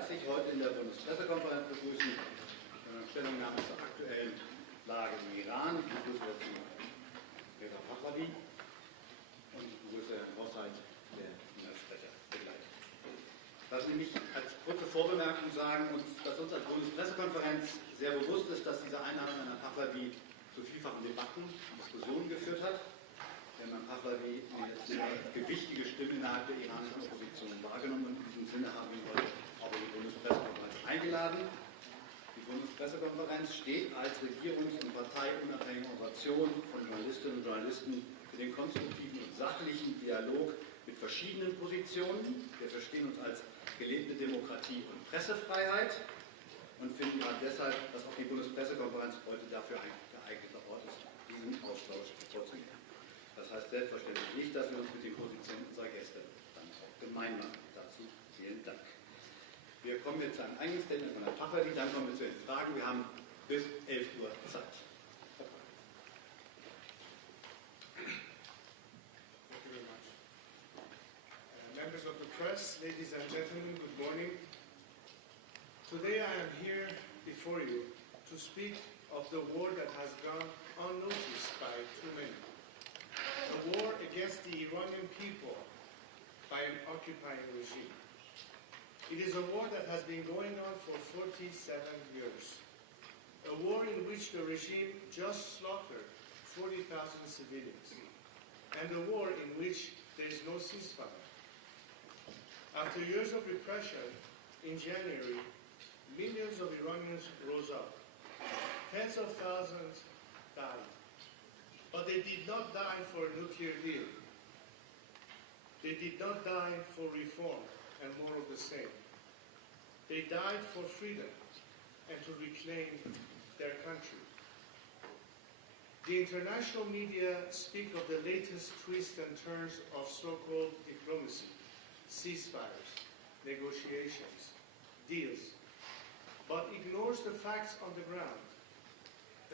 herzlich heute in der Bundespressekonferenz begrüßen, Stellungnahme zur aktuellen Lage im Iran. Ich begrüße dazu Reza Pahlavi und ich begrüße Herrn Haushalt, der ihn als Sprecher begleitet. Lassen Sie mich als kurze Vorbemerkung sagen, dass uns als Bundespressekonferenz sehr bewusst ist, dass diese Einladung an Herrn Pahlavi zu vielfachen Debatten und Diskussionen geführt hat. Denn Herrn Pahlavi ist eine gewichtige Stimme innerhalb der iranischen Opposition wahrgenommen. In diesem Sinne haben wir ihn heute auch in die Bundespressekonferenz eingeladen. Die Bundespressekonferenz steht als regierungs- und parteiunabhängige Organisation von Journalistinnen und Journalisten für den konstruktiven und sachlichen Dialog mit verschiedenen Positionen. Wir verstehen uns als gelebte Demokratie und Pressefreiheit und finden gerade deshalb, dass auch die Bundespressekonferenz heute dafür ein geeigneter Ort ist, diesen Austausch vorzunehmen. Das heißt selbstverständlich nicht, dass wir uns mit den Positionen unserer Gäste dann auch gemein machen. Dazu vielen Dank. Wir kommen jetzt zu einem Eingangsstatement von Herrn Pahlavi, dann kommen wir zu den Fragen. Wir haben bis 11 Uhr Zeit. Thank you very much. Members of the press, ladies and gentlemen, good morning. Today I am here before you to speak of the war that has gone unnoticed by too many. A war against the Iranian people by an occupying regime. It is a war that has been going on for 47 years. A war in which the regime just slaughtered 40,000 civilians. And a war in which there is no ceasefire. After years of repression, in January, millions of Iranians rose up. Tens of thousands died. But they did not die for a nuclear deal. They did not die for reform and more of the same. They died for freedom and to reclaim their country. The international media speak of the latest twists and turns of so-called diplomacy, ceasefires, negotiations, deals, but ignores the facts on the ground.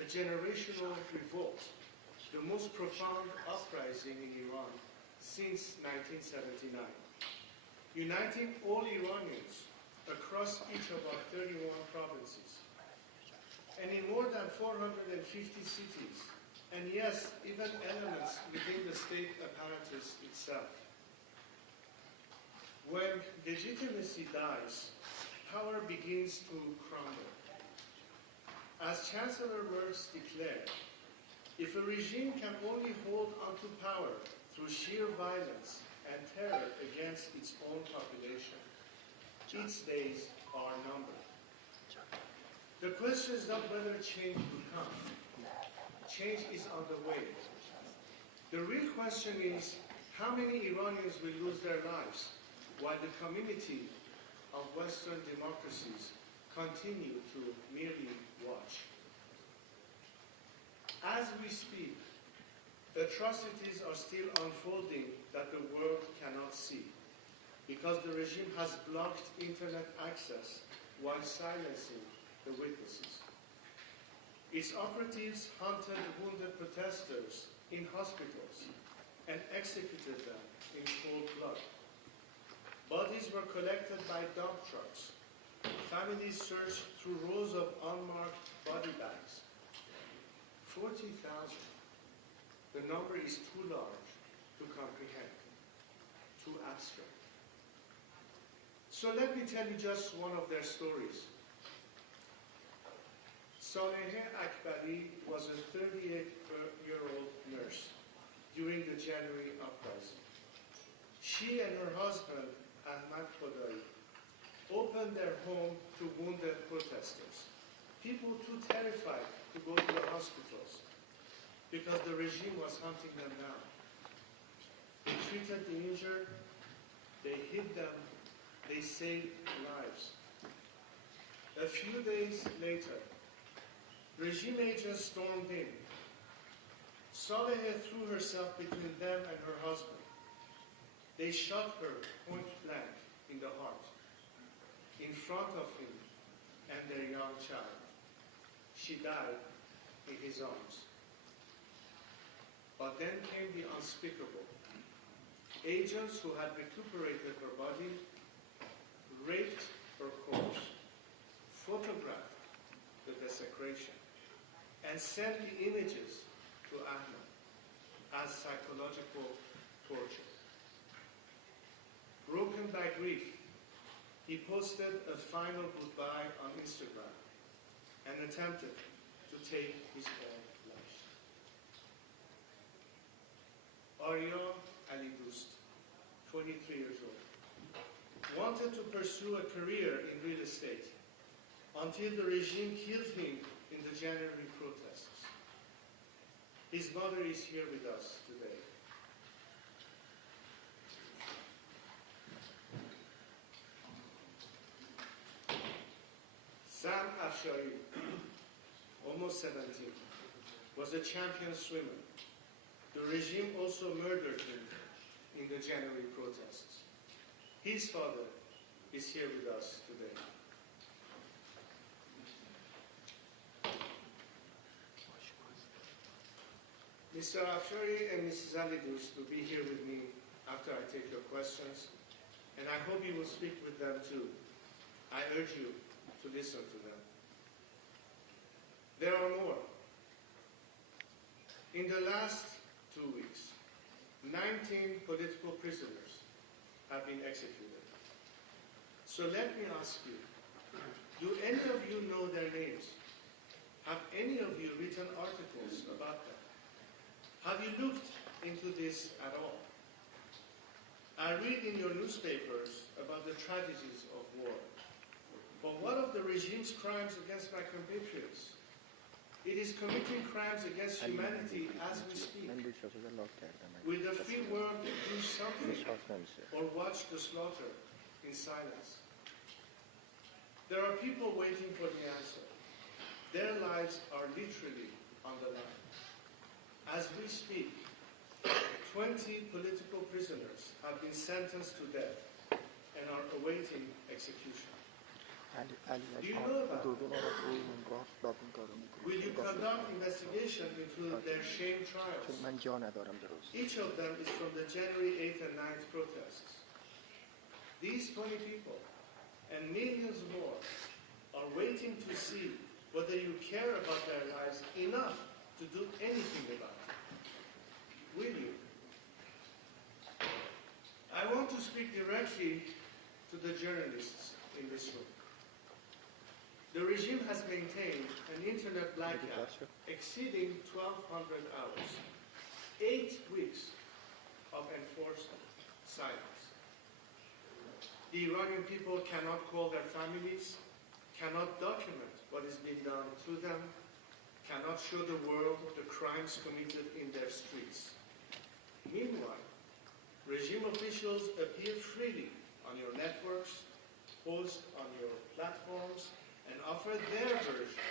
A generational revolt, the most profound uprising in Iran since 1979, uniting all Iranians across each of our 31 provinces, and in more than 450 cities, and yes, even elements within the state apparatus itself. When legitimacy dies, power begins to crumble. As Chancellor Merz declared, if a regime can only hold onto power through sheer violence and terror against its own population, its days are numbered. The question is not whether change will come. Change is on the way. The real question is how many Iranians will lose their lives while the community of Western democracies continue to merely watch. As we speak, atrocities are still unfolding that the world cannot see because the regime has blocked internet access while silencing the witnesses. Its operatives hunted wounded protesters in hospitals and executed them in cold blood. Bodies were collected by dump trucks. Families searched through rows of unmarked body bags. 40,000. The number is too large to comprehend, too abstract. So let me tell you just one of their stories. Saleh Akbari was a 38-year-old nurse during the January uprising. She and her husband, Ahmad Khodai, opened their home to wounded protesters, people too terrified to go to the hospitals because the regime was hunting them down. They treated the injured, they hid them, they saved lives. A few days later, regime agents stormed in. Saleh threw herself between them and her husband. They shot her point blank in the heart, in front of him and their young child. She died in his arms. But then came the unspeakable. Agents who had recuperated her body raped her or corpse, photograph the desecration, and send the images to Ahmed as psychological torture. Broken by grief, he posted a final goodbye on Instagram and attempted to take his own life. Arya Ali Dost, 23 years old, wanted to pursue a career in real estate until the regime killed him in the January protests. His mother is here with us today. Sam Afshari, almost 17, was a champion swimmer. The regime also murdered him in the January protests. His father is here with us today. Mr. Afshari and Mrs. Ali Dost will be here with me after I take your questions, and I hope you will speak with them too. I urge you to listen to them. There are more. In the last 2 weeks, 19 political prisoners have been executed. So let me ask you, do any of you know their names? Have any of you written articles about them? Have you looked into this at all? I read in your newspapers about the tragedies of war. But what of the regime's crimes against my compatriots? It is committing crimes against humanity as we speak. Will the free world do something or watch the slaughter in silence? There are people waiting for the answer. Their lives are literally on the line. As we speak, 20 political prisoners have been sentenced to death and are awaiting execution. Do you know about them? Will you conduct investigation into their shame trials? Each of them is from the January 8th and 9th protests. These 20 people and millions more are waiting to see whether you care about their lives enough to do anything about it. Will you? I want to speak directly to the journalists in this room. The regime has maintained an internet blackout exceeding 1,200 hours, 8 weeks of enforced silence. The Iranian people cannot call their families, cannot document what is being done to them, cannot show the world the crimes committed in their streets. Meanwhile, regime officials appear freely on your networks, post on your platforms, and offer their version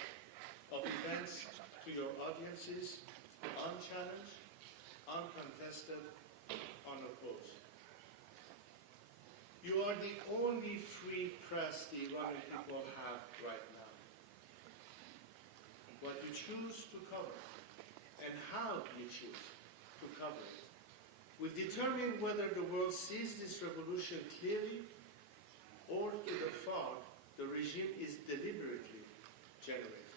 of events to your audiences, unchallenged, uncontested, unopposed. You are the only free press the Iranian people have right now. What you choose to cover and how you choose to cover it will determine whether the world sees this revolution clearly or to the fog the regime is deliberately generating.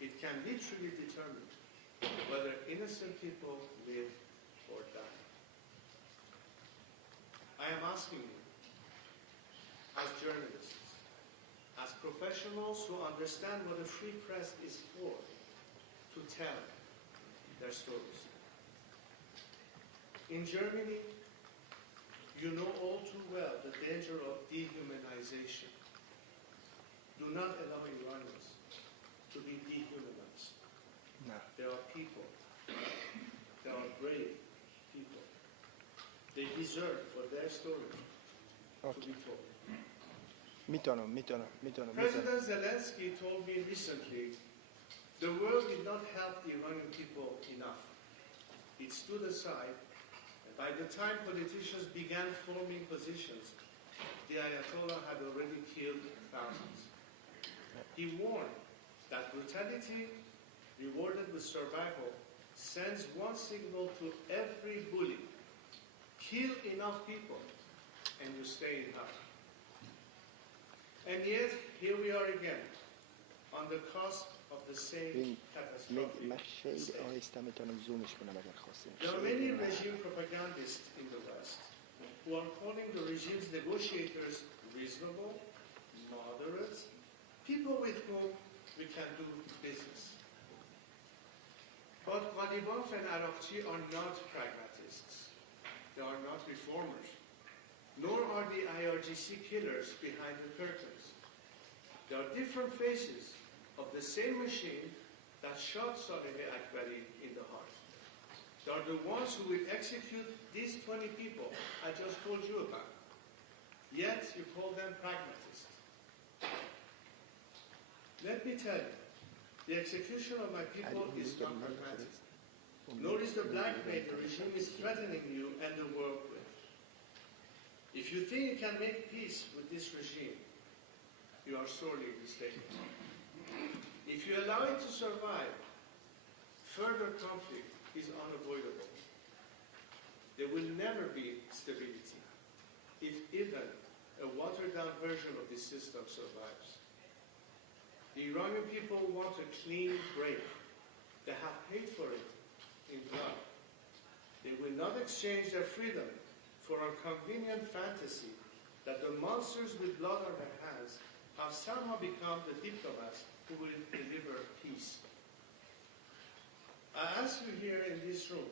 It can literally determine whether innocent people live or die. I am asking you, as journalists, as professionals who understand what a free press is for, to tell their stories. In Germany, you know all too well the danger of dehumanization. Do not allow Iranians to be dehumanized. No. There are people. There are brave people. They deserve for their story to be told. President Zelensky told me recently, the world did not help the Iranian people enough. It stood aside, and by the time politicians began forming positions, the Ayatollah had already killed thousands. He warned that brutality, rewarded with survival, sends one signal to every bully: kill enough people, and you stay in power. And yet, here we are again, on the cusp of the same این catastrophic من خیلی mistake. آهسته میتونم زومش کنم اگر خواستیم. There are many regime propagandists in the West who are calling the regime's negotiators reasonable, moderate, people with whom we can do business. But Ghalibaf and Araqchi are not pragmatists. They are not reformers. Nor are the IRGC killers behind the curtains. They are different faces of the same machine that shot Saleh Akbari in the heart. They are the ones who will execute these 20 people I just told you about. Yet you call them pragmatists. Let me tell you, the execution of my people is not pragmatic. Nor is the blackmail the regime is threatening you and the world with. If you think you can make peace with this regime, you are sorely mistaken. If you allow it to survive, further conflict is unavoidable. There will never be stability, if even a watered-down version of this system survives. The Iranian people want a clean break. They have paid for it in blood. They will not exchange their freedom for a convenient fantasy that the monsters with blood on their hands have somehow become the diplomats who will deliver peace. I ask you here in this room,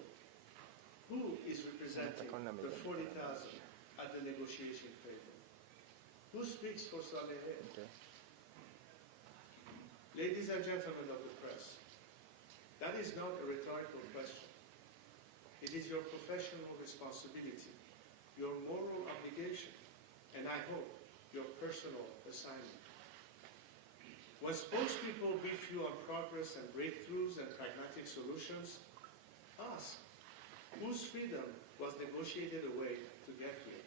who is representing the 40,000 at the negotiation table? Who speaks for Saleh? Okay. Ladies and gentlemen of the press, that is not a rhetorical question. It is your professional responsibility, your moral obligation, and I hope your personal assignment. When spokespeople brief you on progress and breakthroughs and pragmatic solutions, ask, whose freedom was negotiated away to get here?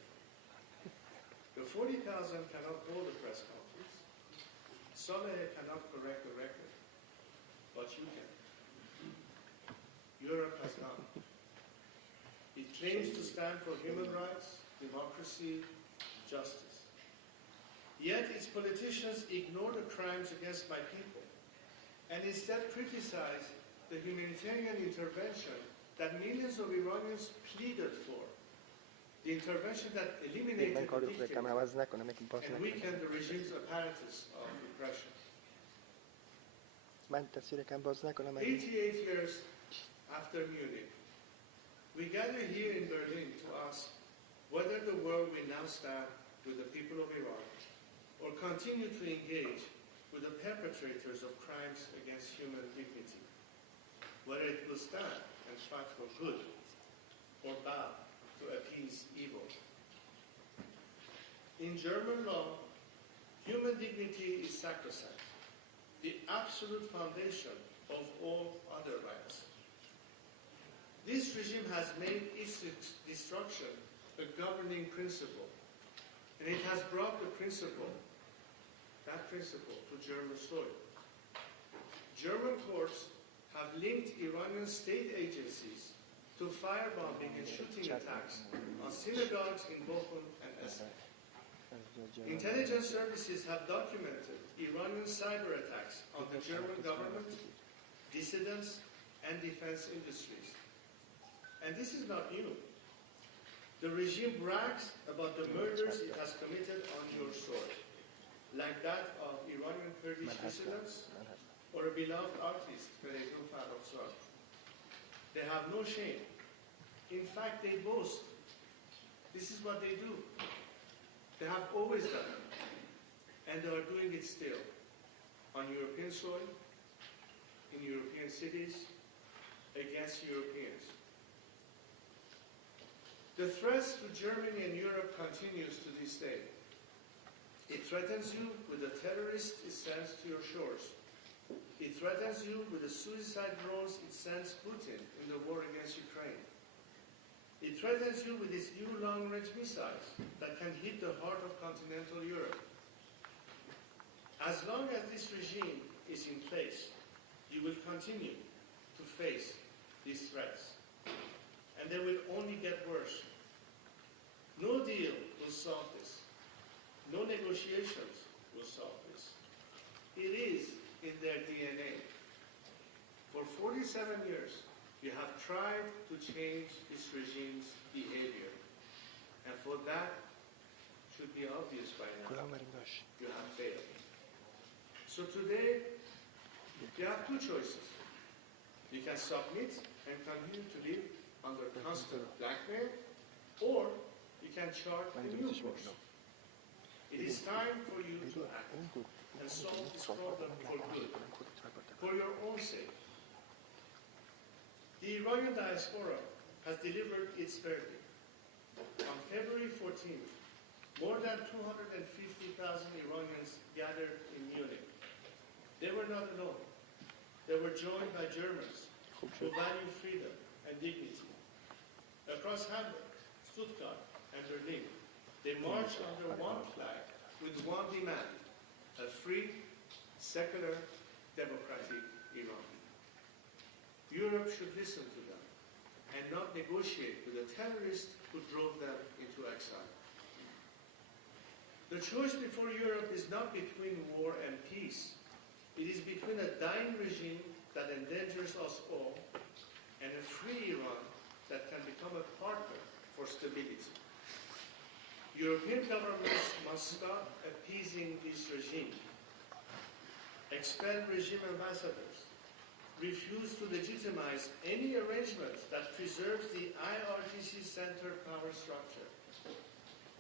The 40,000 cannot hold a press conference. Saleh cannot correct the record, but you can. Europe has not. It claims to stand for human rights, democracy, justice. Yet its politicians ignore the crimes against my people and instead criticize the humanitarian intervention that millions of Iranians pleaded for. The intervention that eliminated من the کارو بکنم dictator عوض نکنم یکی باز and نکنم. weakened the regime's apparatus of repression. من تصویر کم باز نکنم. 88 years after Munich, we gather here in Berlin to ask whether the world will now stand with the people of Iran or continue to engage with the perpetrators of crimes against human dignity, whether it will stand and fight for good or bow to appease evil. In German law, human dignity is sacrosanct, the absolute foundation of all other rights. This regime has made its destruction a governing principle, and it has brought the principle, that principle, to German soil. German courts have linked Iranian state agencies to firebombing and shooting attacks on synagogues in Bochum and Essen. Intelligence services have documented Iranian cyber attacks on the German government, dissidents, and defense industries. And this is not new. The regime brags about the murders it has committed on your soil, like that of Iranian Kurdish dissidents or a beloved artist, Feridun Farrokhzad. They have no shame. In fact, they boast. This is what they do. They have always done it. And they are doing it still. On European soil, in European cities, against Europeans. The threats to Germany and Europe continues to this day. It threatens you with the terrorists it sends to your shores. It threatens you with the suicide drones it sends Putin in the war against Ukraine. It threatens you with its new long-range missiles that can hit the heart of continental Europe. As long as this regime is in place, you will continue to face these threats. And they will only get worse. No deal will solve this. No negotiations will 47 years, you have tried to change this regime's behavior. And for that, should be obvious by now, کدام بریم داشت؟ you have failed. So today, you have two choices. You can submit and continue to live under constant blackmail, or you can chart a من new درستش course. میکنم. It is time for you to act اون گفت and solve this problem for good, for your own sake. The Iranian diaspora has delivered its verdict. On February 14th, more than 250,000 Iranians gathered in Munich. They were not alone. They were joined by Germans who value freedom and dignity. Across Hamburg, Stuttgart, and Berlin, they marched under one flag with one demand: a free, secular, democratic Iran. Europe should listen to them and not negotiate with the terrorists who drove them into exile. The choice before Europe is not between war and peace. It is between a dying regime that endangers us all and a free Iran that can become a partner for stability. European governments must stop appeasing this regime, expel regime ambassadors, refuse to legitimize any arrangement that preserves the IRGC-centered power structure,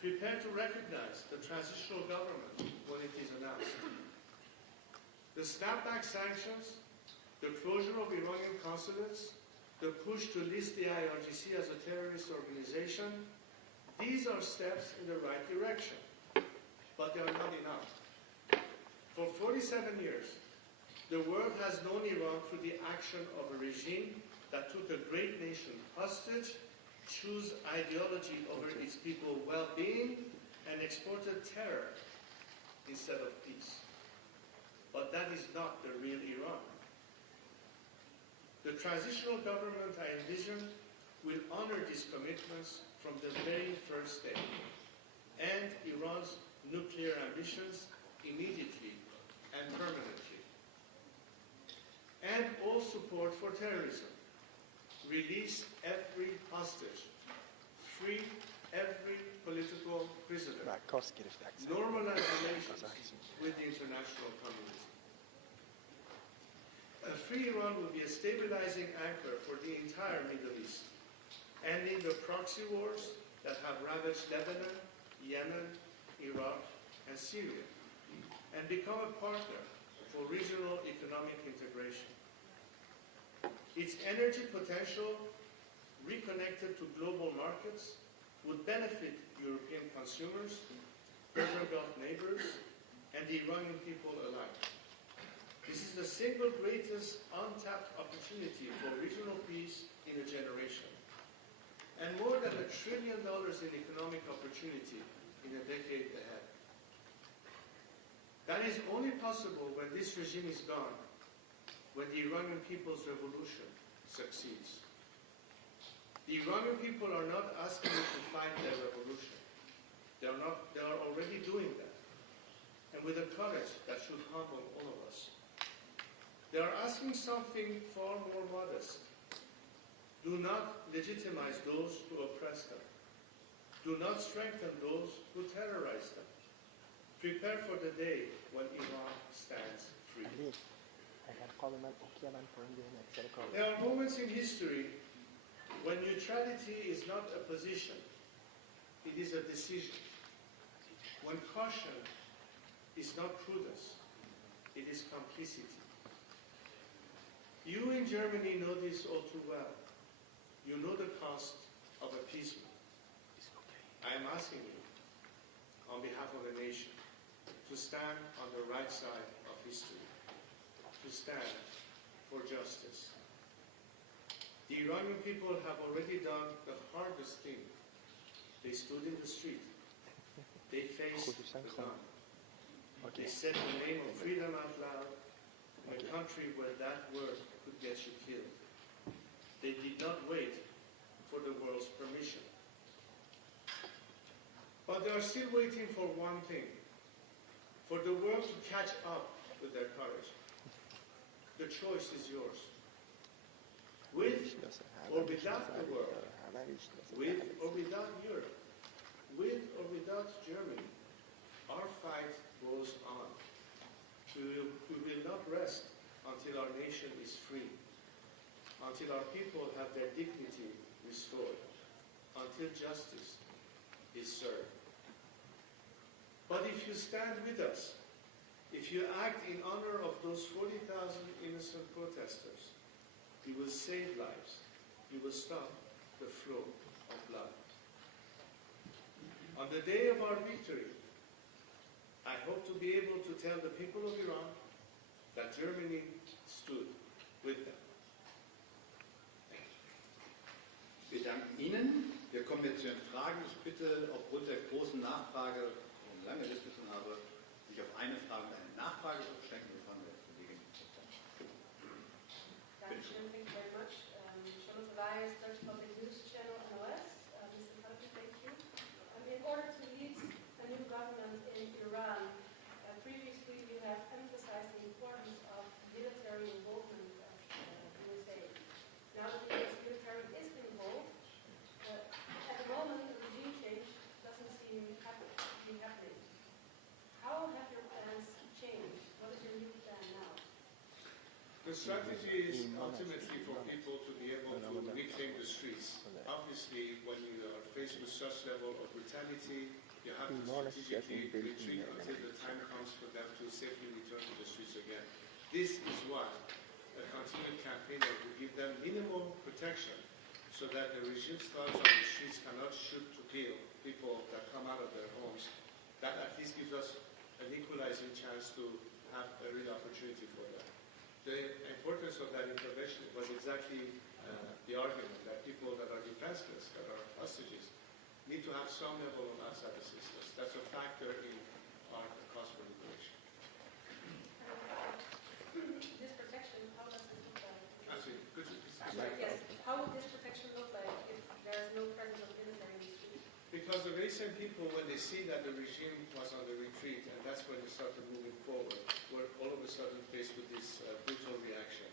prepare to recognize the transitional government when it is announced. The snapback sanctions, the closure of Iranian consulates, the push to list the IRGC as a terrorist organization, these are steps in the right direction, but they are not enough. For 47 years, the world has known Iran through the action of a regime that took a great nation hostage, chose ideology over its people's well-being, and exported terror instead of peace. But that is not the real Iran. The transitional government I envision will honor these commitments from the very first day, and Iran's nuclear ambitions immediately and permanently. And all support for terrorism. Release every hostage. Free every political prisoner. عکاس گرفته عکس. Normalize relations with the international community. A free Iran will be a stabilizing anchor for the entire Middle East, ending the proxy wars that have ravaged Lebanon, Yemen, Iraq, and Syria, and become a partner for regional economic integration. Its energy potential, reconnected to global markets, would benefit European consumers, Persian Gulf neighbors, and the Iranian people alike. This is the single greatest untapped opportunity for regional peace in a generation, and more than $1 trillion in economic opportunity in a decade ahead. That is only possible when this regime is gone, when the Iranian people's revolution succeeds. The Iranian people are not asking you to fight their revolution. They are already doing that, and with a courage that should humble all of us. They are asking something far more modest. Do not legitimize those who oppress them. Do not strengthen those who terrorize them. Prepare for the day when Iran stands free. علی اگر قاب من اوکی من پایین بیایم اکثر کار. There are moments in history when neutrality is not a position, it is a decision. When caution is not prudence, it is complicity. You in Germany know this all too well. You know the cost of appeasement. I am asking you, on behalf of the nation, to stand on the right side of history, to stand for justice. The Iranian people have already done the hardest thing. They stood in the street. They faced the gun. They said the name of freedom out loud in a country where that word could get you killed. They did not wait for the world's permission. But they are still waiting for one thing, for the world to catch up with their courage. The choice is yours. with or without the world, with or without Europe, with or without Germany, our fight goes on. We will not rest until our nation is free, until our people have their dignity restored, until justice is served. But if you stand with us, if you act in honor of those 40,000 innocent protesters, you will save lives. You will stop the flow of blood. On the day of our victory, I hope to be able to tell the people of Iran that Germany stood with them. Wir danken Ihnen. Wir kommen jetzt zu den Fragen. Ich bitte aufgrund der großen Nachfrage, die ich lange Diskussion habe, sich auf eine Frage und eine Nachfrage zu beschränken. Wir fangen mit der Kollegin Dankeschön, thank you very much. Charlotte Elias, Dutch Public News Channel, NOS. Mr. Pahlavi, thank you. In order to lead a new government in Iran, previously you have emphasized the importance of military involvement of the USA. Now that the US military is involved, at the moment the regime change doesn't seem to be happening. How have your plans changed? What is your new plan now? The strategy is ultimately for people to be able to reclaim the streets. Obviously, when you are faced with such level of brutality, you have to strategically retreat until the time comes for them to safely return to the streets again. This is why a continued campaign that will give them minimum protection so that the regime's thugs on the streets cannot shoot to kill people that come out of their homes. That at least gives us an equalizing chance to have a real opportunity for them. The importance of that intervention was exactly the argument that people that are defenseless, that are hostages, need to have some level of outside assistance. That's a factor in our cost for liberation. This protection, how does it look like? Actually, good. Yes, how would this protection look like if there is no presence of military in the street? Because the Iranian people, when they see that the regime was on the retreat, and that's when they started moving forward, were all of a sudden faced with this brutal reaction.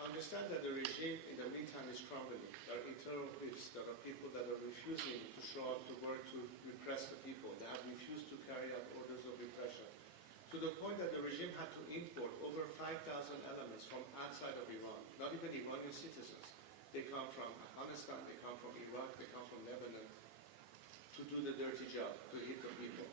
Understand that the regime, in the meantime, is crumbling. There are internal rifts. There are people that are refusing to show up to work to repress the people. They have refused to carry out orders of repression. To the point that the regime had to import over 5,000 elements from outside of Iran, not even Iranian citizens. They come from Afghanistan, they come from Iraq, they come from Lebanon, to do the dirty job, to hit the people.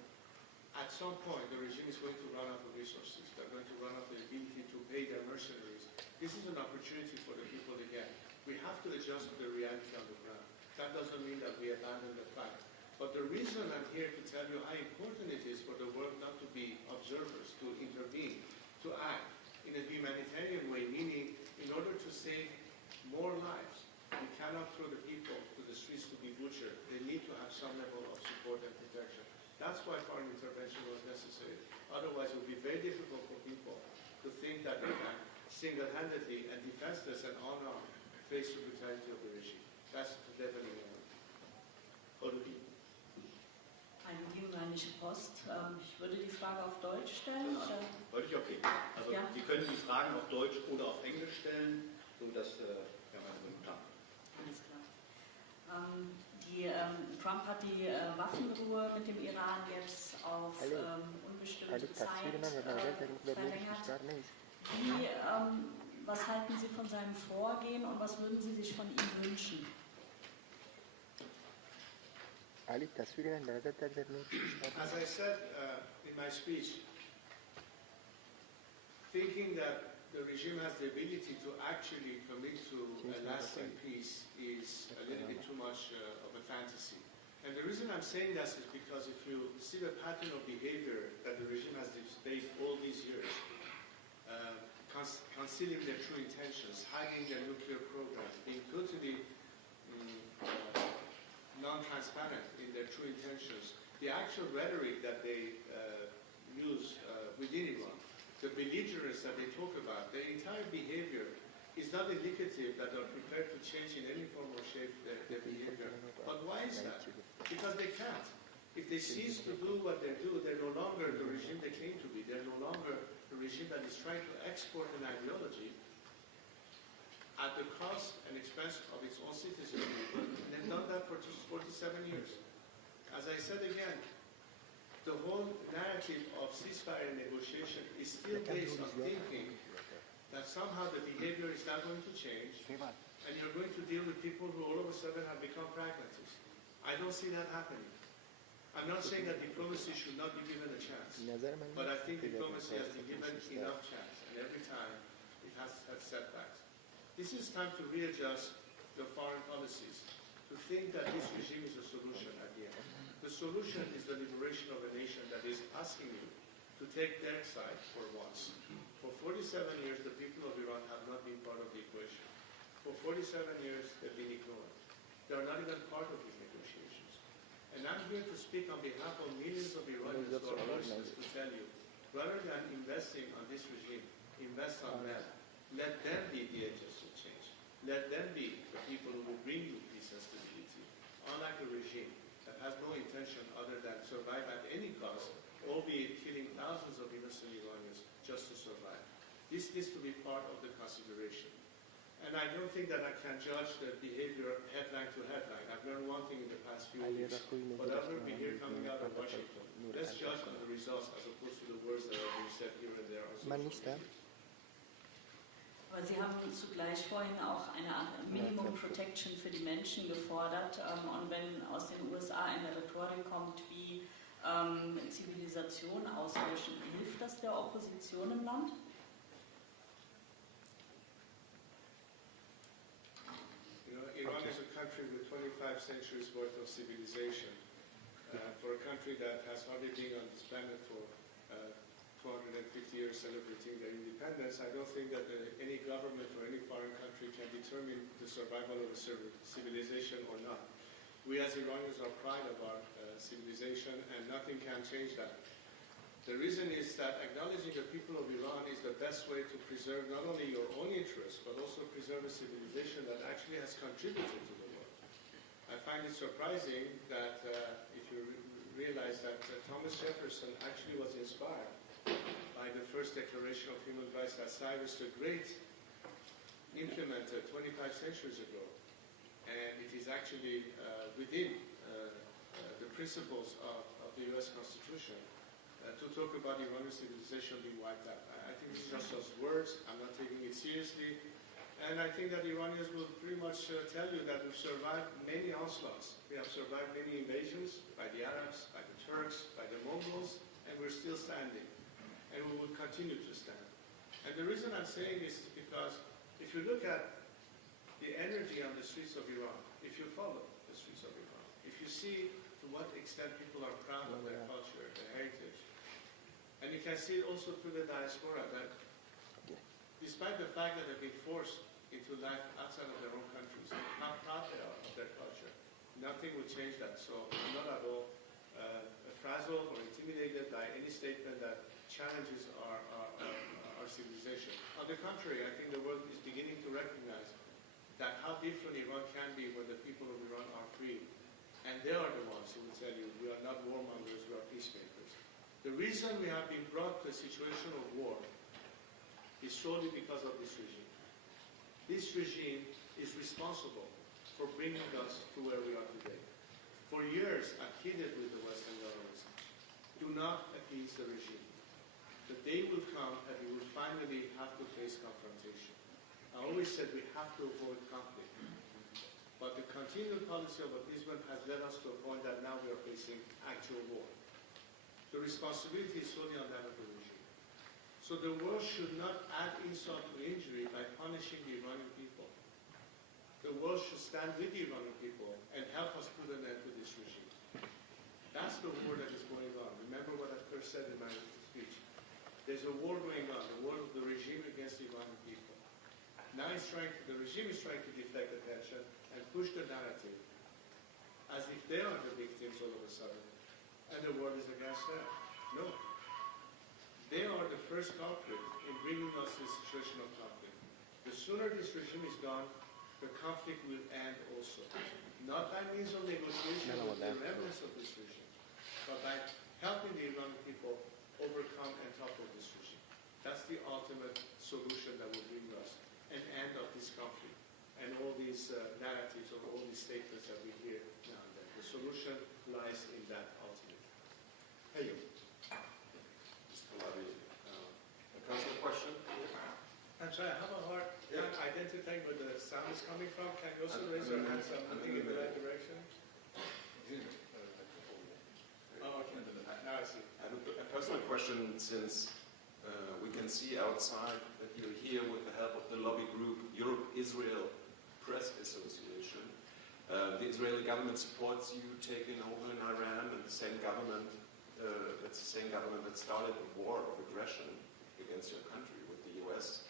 At some point, the regime is going to run out of resources. They're going to run out of the ability to pay their mercenaries. This is an opportunity for the people again. We have to adjust to the reality on the ground. That doesn't mean that we abandon the fact. But the reason I'm here to tell you how important it is for the world not to be observers, to intervene, to act in a humanitarian way, meaning in order to save more lives, we cannot throw the people to the streets to be butchered. They need to have some level of support and protection. That's why foreign intervention was necessary. Otherwise, it would be very difficult for people to think that they can single-handedly and defenseless and unarmed face the brutality of the regime. That's the definitely one. Eine rheinische Post. Ich würde die Frage auf Deutsch stellen, oder? Deutsch, okay. Also Ja. Sie können die Fragen auf Deutsch oder auf Englisch stellen, so dass wir mal so einen Plan. Alles klar. Trump hat die Waffenruhe mit dem Iran jetzt auf unbestimmte Zeit verlängert. Was halten Sie von seinem Vorgehen und was würden Sie sich von ihm wünschen? As I said in my speech, thinking that the regime has the ability to actually commit to a lasting peace is a little bit too much of a fantasy. And the reason I'm saying that is because if you see the pattern of behavior that the regime has displayed all these years, concealing their true intentions, hiding their nuclear program, being totally non-transparent in their true intentions, the actual rhetoric that they use within Iran, the belligerence that they talk about, their entire behavior is not indicative that they're prepared to change in any form or shape their behavior. But why is that? Because they can't. If they cease to do what they do, they're no longer the regime they claim to be. They're no longer the regime that is trying to export an ideology at the cost and expense of its own citizens. And they've done that for 47 years. As I said again, the whole narrative of ceasefire negotiation is still based on thinking that somehow the behavior is not going to change and you're going to deal with people who all of a sudden have become pragmatists. I don't see that happening. I'm not saying that diplomacy should not be given a chance, but I think diplomacy has been given enough chance, and every time it has had setbacks. This is time to readjust your foreign policies, to think that this regime is a solution at the end. The solution is the liberation of a nation that is asking you to take their side for once. For 47 years, the people of Iran have not been part of the equation. For 47 years, they've been ignored. They are not even part of these negotiations. And I'm here to speak on behalf of millions of Iranians who are voiceless to tell you, rather than investing on this regime, invest on them. Let them be the agents of change. Let them be the people who will bring you peace and stability, unlike a regime that has no intention other than survive at any cost, albeit killing thousands of innocent Iranians just to survive. This needs to be part of the consideration. And I don't think that I can judge the behavior headline to headline. I've learned one thing in the past few weeks. Whatever we hear coming out of Washington, let's judge on the results as opposed to the words that are being said here and there on social media. Aber Sie haben zugleich vorhin auch eine Art Minimum Protection für die Menschen gefordert. Und wenn aus den USA eine Rhetorik kommt wie Zivilisation auslöschen, hilft das der Opposition im Land? Iran is a country with 25 centuries worth of civilization. For a country that has hardly been on this planet for 250 years celebrating their independence, I don't think that any government or any foreign country can determine the survival of a civilization or not. We as Iranians are proud of our civilization, and nothing can change that. The reason is that acknowledging the people of Iran is the best way to preserve not only your own interests, but also preserve a civilization that actually has contributed to the world. I find it surprising that if you realize that Thomas Jefferson actually was inspired by the first Declaration of Human Rights that Cyrus the Great implemented 25 centuries ago. And it is actually within the principles of the U.S. Constitution to talk about Iranian civilization being wiped out. I think it's just those words. I'm not taking it seriously. And I think that Iranians will pretty much tell you that we've survived many onslaughts. We have survived many invasions by the Arabs, by the Turks, by the Mongols, and we're still standing. And we will continue to stand. And the reason I'm saying this is because if you look at the energy on the streets of Iran, if you follow the streets of Iran, if you see to what extent people are proud of their culture, their heritage, and you can see it also through the diaspora that despite the fact that they've been forced into life outside of their own countries, how proud they are of their culture, nothing will change that. So I'm not at all frazzled or intimidated by any statement that challenges our civilization. On the contrary, I think the world is beginning to recognize that how different Iran can be when the people of Iran are free. And they are the ones who will tell you, we are not warmongers, we are peacemakers. The reason we have been brought to a situation of war is solely because of this regime. This regime is responsible for bringing us to where we are today. For years, I've pleaded with the Western governments, do not appease the regime. The day will come that we will finally have to face confrontation. I always said we have to avoid conflict. But the continued policy of appeasement has led us to a point that now we are facing actual war. The responsibility is solely on that of the regime. So the world should not add insult to injury by punishing the Iranian people. The world should stand with the Iranian people and help us put an end to this regime. That's the war that is going on. Remember what I first said in my speech. There's a war going on, the war of the regime against the Iranian people. Now the regime is trying to deflect attention and push the narrative as if they are the victims all of a sudden, and the world is against them. No. They are the first culprit in bringing us to a situation of conflict. The sooner this regime is gone, the conflict will end also. Not by means of negotiation with the remnants of this regime, but by helping the Iranian people overcome and topple this regime. That's the ultimate solution that will bring us an end of this conflict. these narratives or all these statements that we hear now and then. The solution lies in that ultimately. Hey, you. Mr. Pahlavi, a personal question? I'm sorry, I have a hard time identifying where the sound is coming from. Can you also raise your hands up moving in the right direction? Oh, okay. Now I see. I have a personal question, since we can see outside that you're here with the help of the lobby group Europe-Israel Press Association. The Israeli government supports you taking over in Iran, and the same government, that's the same government that started a war of aggression against your country with the US.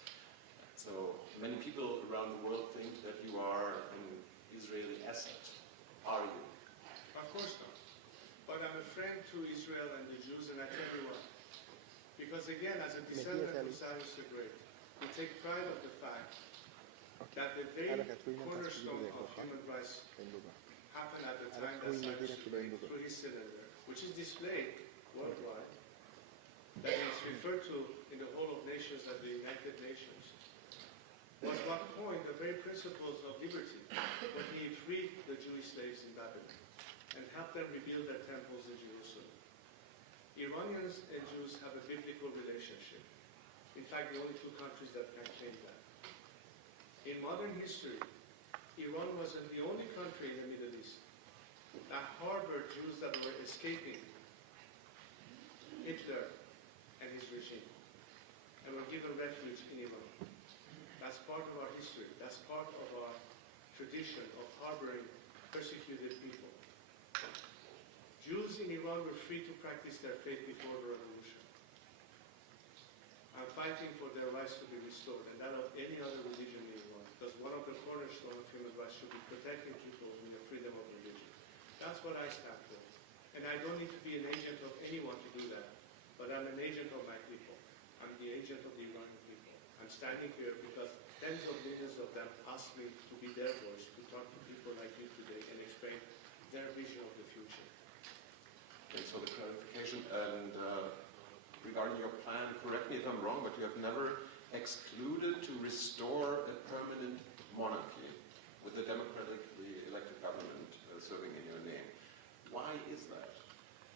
So many people around the world think that you are an Israeli asset. Are you? Of course not. But I'm a friend to Israel and the Jews, and I tell you why. Because again, as a descendant of Cyrus the Great, we take pride of the fact that the very cornerstone of human rights happened at the time that Cyrus the Great, through his cylinder, which is displayed worldwide, that is referred to in the whole of nations as the United Nations, was what coined the very principles of liberty when he freed the Jewish slaves in Babylon and helped them rebuild their temples in Jerusalem. Iranians and Jews have a biblical relationship. In fact, the only two countries that can claim that. In modern history, Iran was the only country in the Middle East that harbored Jews that were escaping Hitler and his regime and were given refuge in Iran. That's part of our history. That's part of our tradition of harboring persecuted people. Jews in Iran were free to practice their faith before the revolution. I'm fighting for their rights to be restored, and that of any other religion in Iran, because one of the cornerstones of human rights should be protecting people in the freedom of religion. That's what I stand for. And I don't need to be an agent of anyone to do that, but I'm an agent of my people. I'm the agent of the Iranian people. I'm standing here because tens of millions of them asked me to be their voice, to talk to people like you today and explain their vision of the future. Thanks for the clarification. And regarding your plan, correct me if I'm wrong, but you have never excluded to restore a permanent monarchy with a democratically elected government serving in your name. Why is that?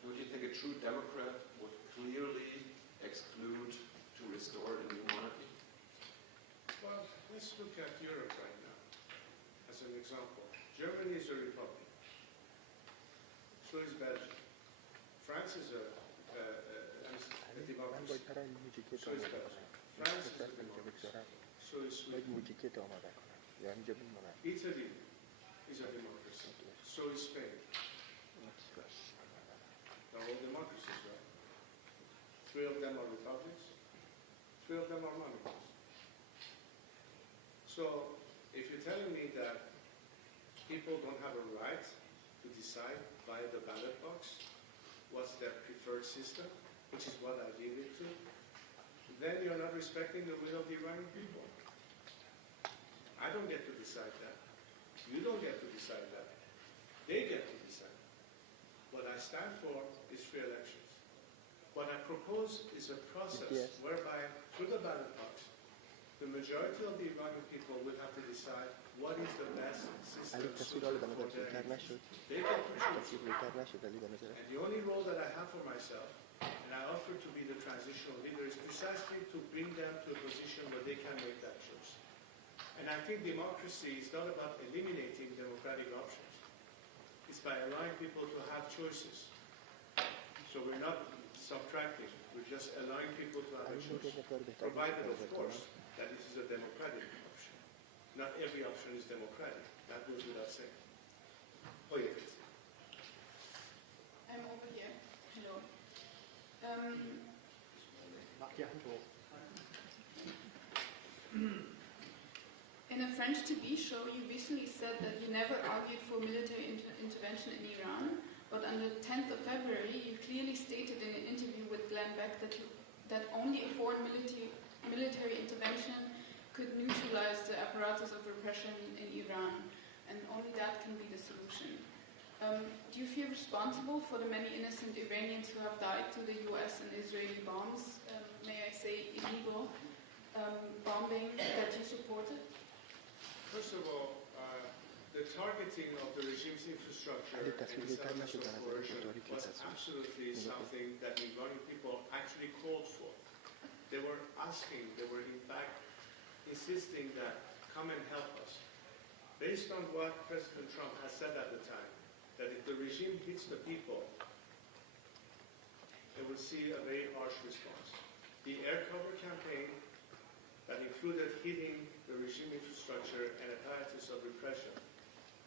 Don't you think a true Democrat would clearly exclude to restore a new monarchy? Well, let's look at Europe right now as an example. Germany is a republic. So is Belgium. France is a democracy. So is Belgium. France is a democracy. So is Sweden. Italy is a democracy. So is Spain. They're all democracies, right? 3 of them are republics. 3 of them are monarchies. So, if you're telling me that people don't have a right to decide via the ballot box what's their preferred system, which is what I give it to, then you're not respecting the will of the Iranian people. I don't get to decide that. You don't get to decide that. They get to decide. What I stand for is free elections. What I propose is a process whereby, through the ballot box, the majority of the Iranian people will have to decide what is the best system suited for their needs. They get to choose. And the only role that I have for myself, and I offer to be the transitional leader, is precisely to bring them to a position where they can make that choice. And I think democracy is not about eliminating democratic options. It's by allowing people to have choices. So we're not subtracting, we're just allowing people to have a choice, provided, of course, that this is a democratic option. Not every option is democratic. That goes without saying. Oh, yes. I'm over here. Hello. In a French TV show, you recently said that you never argued for military intervention in Iran, but on the 10th of February, you clearly stated in an interview with Glenn Beck that only a foreign military intervention could neutralize the apparatus of repression in Iran, and only that can be the solution. Do you feel responsible for the many innocent Iranians who have died to the US and Israeli bombs, may I say illegal bombing that you supported? First of all, The targeting of the regime's infrastructure and its elements of coercion was absolutely something that the Iranian people actually called for. They were asking, they were in fact insisting that come and help us. Based on what President Trump has said at the time, that if the regime hits the people, they will see a very harsh response. The air cover campaign that included hitting the regime infrastructure and apparatus of repression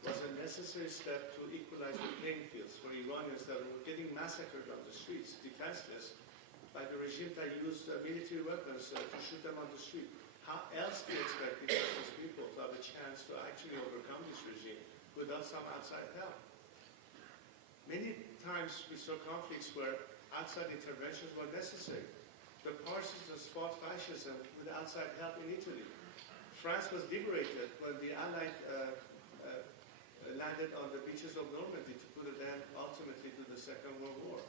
was a necessary step to equalize the playing fields for Iranians that were getting massacred on the streets, defenseless, by the regime that used military weapons to shoot them on the street. How else do you expect defenseless people to have a chance to actually overcome this regime without some outside help? Many times we saw conflicts where outside interventions were necessary. The Partisans fought fascism with outside help in Italy. France was liberated when the Allied landed on the beaches of Normandy to put an end ultimately to the Second World War.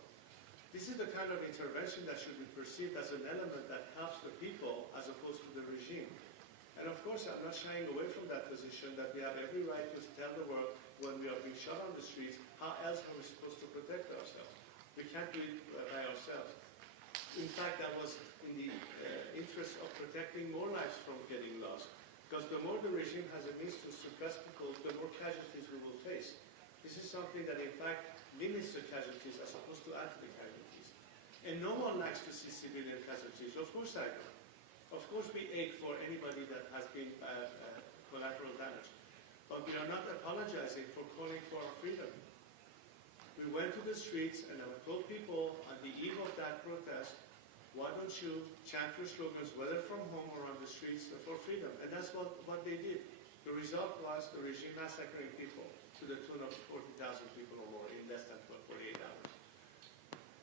This is the kind of intervention that should be perceived as an element that helps the people as opposed to the regime. And of course, I'm not shying away from that position that we have every right to tell the world when we are being shot on the streets, how else are we supposed to protect ourselves? We can't do it by ourselves. In fact, that was in the interest of protecting more lives from getting lost. Because the more the regime has a means to suppress people, the more casualties we will face. This is something that in fact limits the casualties as opposed to add to the casualties. And no one likes to see civilian casualties. Of course I do. Of course we ache for anybody that has been collateral damage. But we are not apologizing for calling for our freedom. We went to the streets and I told people on the eve of that protest, why don't you chant your slogans, whether from home or on the streets, for freedom? And that's what they did. The result was the regime massacring people to the tune of 40,000 people or more in less than 48 hours.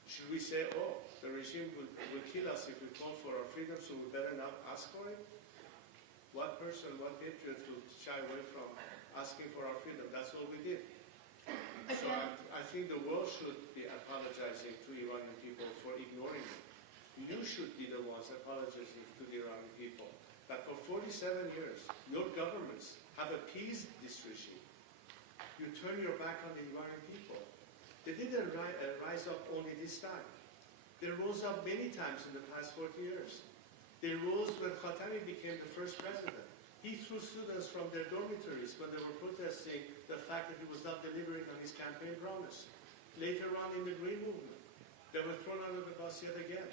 Should we say, oh, the regime will kill us if we call for our freedom, so we better not ask for it? What person, what patriot would shy away from asking for our freedom? That's all we did. So I think the world should be apologizing to Iranian people for ignoring it. You should be the ones apologizing to the Iranian people that for 47 years, your governments have appeased this regime. You turn your back on the Iranian people. They didn't rise up only this time. They rose up many times in the past 40 years. They rose when Khatami became the first president. He threw students from their dormitories when they were protesting the fact that he was not delivering on his campaign promise. Later on in the Green Movement, they were thrown under the bus yet again.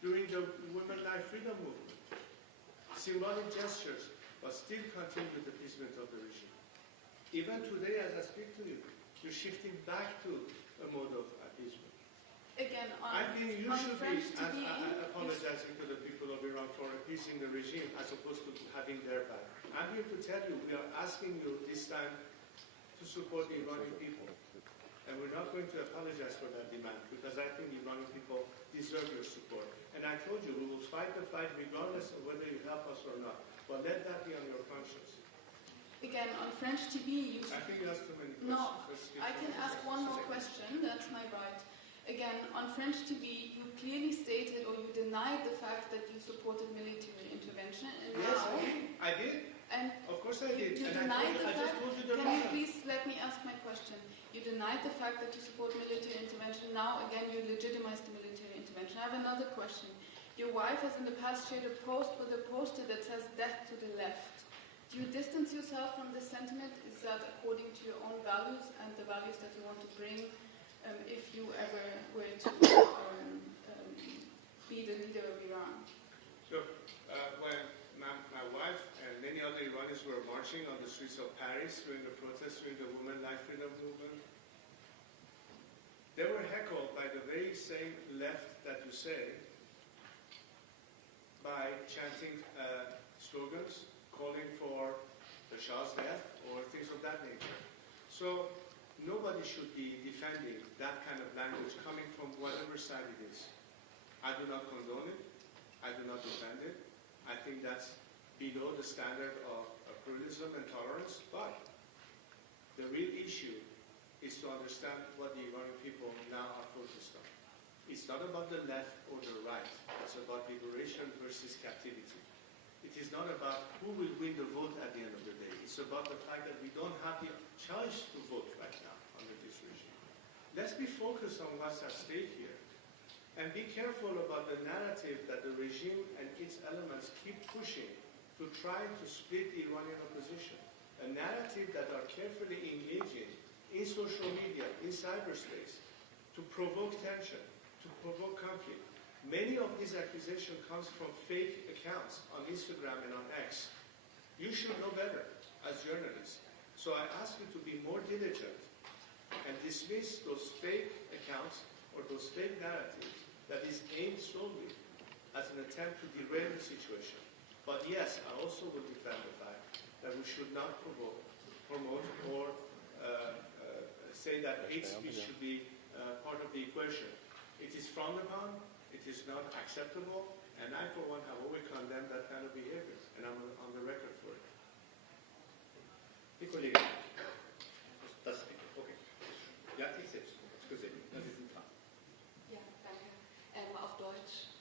During the Women's Life Freedom Movement, symbolic gestures, but still continued the appeasement of the regime. Even today, as I speak to you, you're shifting back to a mode of appeasement. Again, I think you should be TV, apologizing to the people of Iran for appeasing the regime as opposed to having their back. I'm here to tell you, we are asking you this time to support the Iranian people. And we're not going to apologize for that demand because I think the Iranian people deserve your support. And I told you, we will fight the fight regardless of whether you help us or not. But let that be on your conscience. Again, on French TV, I think you asked too many questions. No, I can ask one more question. That's my right. Again, on French TV, you clearly stated or you denied the fact that you supported military intervention. And yes, now, I did. And of course I did. You and denied I just told you the Can you reason. please let me ask my question? You denied the fact that you support military intervention. Now, again, you legitimize the military intervention. I have another question. Your wife has in the past shared a post with a poster that says death to the left. Do you distance yourself from this sentiment? Is that according to your own values and the values that you want to bring if you ever were to be the leader of Iran? Look, when my wife and many other Iranians were marching on the streets of Paris during the protests during the Women's Life Freedom Movement, they were heckled by the very same left that you say by chanting slogans calling for the Shah's death or things of that nature. So nobody should be defending that kind of language coming from whatever side it is. I do not condone it. I do not defend it. I think that's below the standard of pluralism and tolerance. But the real issue is to understand what the Iranian people now are focused on. It's not about the left or the right. It's about liberation versus captivity. It is not about who will win the vote at the end of the day. It's about the fact that we don't have the choice to vote right now under this regime. Let's be focused on what's at stake here. And be careful about the narrative that the regime and its elements keep pushing to try to split the Iranian opposition. A narrative that are carefully engaging in social media, in cyberspace, to provoke tension, to provoke conflict. Many of these accusations comes from fake accounts on Instagram and on X. You should know better as journalists. So I ask you to be more diligent and dismiss those fake accounts or those fake narratives that is aimed solely as an attempt to derail the situation. But yes, I also will defend the fact that we should not promote or say that hate speech should be part of the equation. It is frowned upon, it is not acceptable, and I for one have always condemned that kind of behavior, and I'm on the record for it. Die Kollegin. Das bitte. Okay. Ja, ich selbst. Gesehen. Das ist ein Plan. Ja, danke. Auf Deutsch.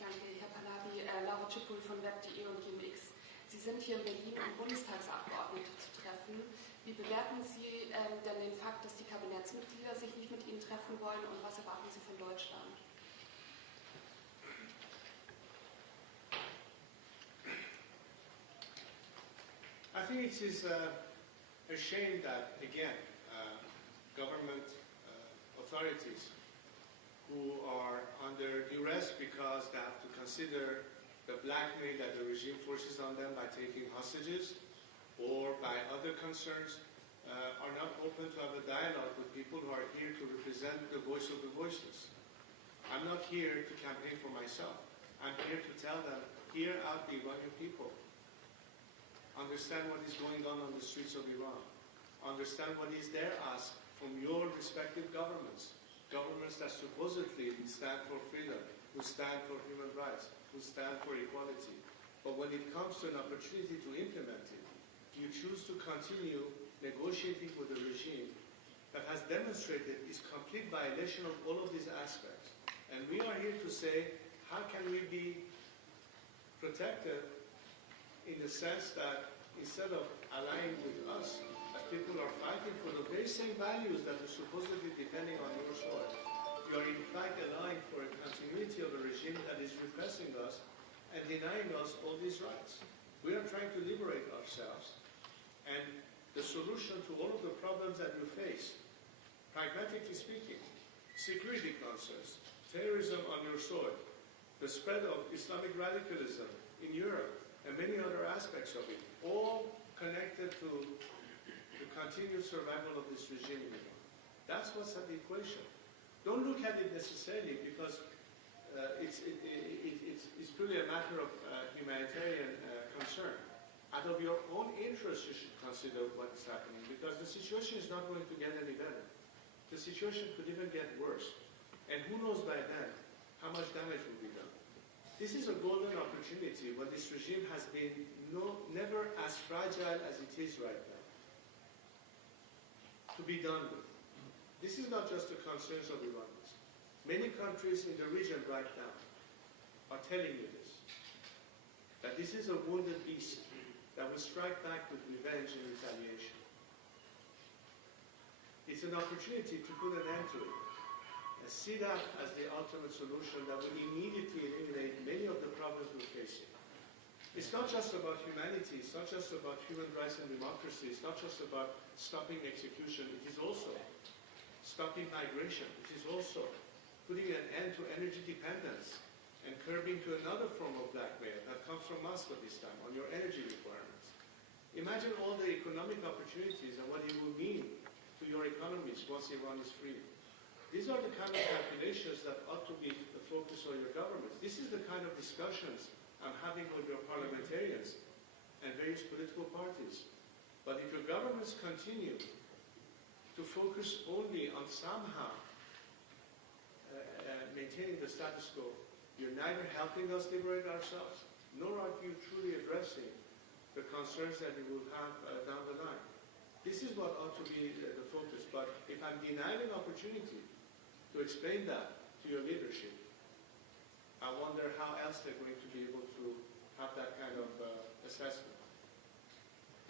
Danke, Herr Pahlavi. Laura Cipul von Web.de und GMX. Sie sind hier in Berlin, um Bundestagsabgeordnete zu treffen. Wie bewerten Sie denn den Fakt, dass die Kabinettsmitglieder sich nicht mit Ihnen treffen wollen, und was erwarten Sie von Deutschland? I think it is a shame that, again, government authorities who are under duress because they have to consider the blackmail that the regime forces on them by taking hostages or by other concerns are not open to have a dialogue with people who are here to represent the voice of the voiceless. I'm not here to campaign for myself. I'm here to tell them, hear out the Iranian people. Understand what is going on the streets of Iran. Understand what is their ask from your respective governments. Governments that supposedly stand for freedom, who stand for human rights, who stand for equality. But when it comes to an opportunity to implement it, you choose to continue negotiating with a regime that has demonstrated its complete violation of all of these aspects. And we are here to say, how can we be protected in the sense that instead of allying with us, as people are fighting for the very same values that are supposedly depending on your soil, you are in fact allying for a continuity of a regime that is repressing us and denying us all these rights. We are trying to liberate ourselves, and the solution to all of the problems that you face, pragmatically speaking, security concerns, terrorism on your soil, the spread of Islamic radicalism in Europe, and many other aspects of it, all connected to the continued survival of this regime in Iran. That's what's at the equation. Don't look at it necessarily because it's purely a matter of humanitarian concern. Out of your own interest, you should consider what is happening, because the situation is not going to get any better. The situation could even get worse. And who knows by then how much damage will be done. This is a golden opportunity when this regime has been never as fragile as it is right now to be done with. This is not just the concerns of Iranians. Many countries in the region right now are telling you this, that this is a wounded beast that will strike back with revenge and retaliation. It's an opportunity to put an end to it and see that as the ultimate solution that will immediately eliminate many of the problems we're facing. It's not just about humanity, it's not just about human rights and democracy, it's not just about stopping execution, it is also stopping migration, it is also putting an end to energy dependence and curbing to another form of blackmail that comes from Moscow this time on your energy requirements. Imagine all the economic opportunities and what it will mean to your economies once Iran is free. These are the kind of calculations that ought to be the focus of your governments. This is the kind of discussions I'm having with your parliamentarians and various political parties. But if your governments continue to focus only on somehow maintaining the status quo, you're neither helping us liberate ourselves, nor are you truly addressing the concerns that we will have down the line. This is what ought to be the focus. But if I'm denied an opportunity to explain that to your leadership, I wonder how else they're going to be able to have that kind of assessment.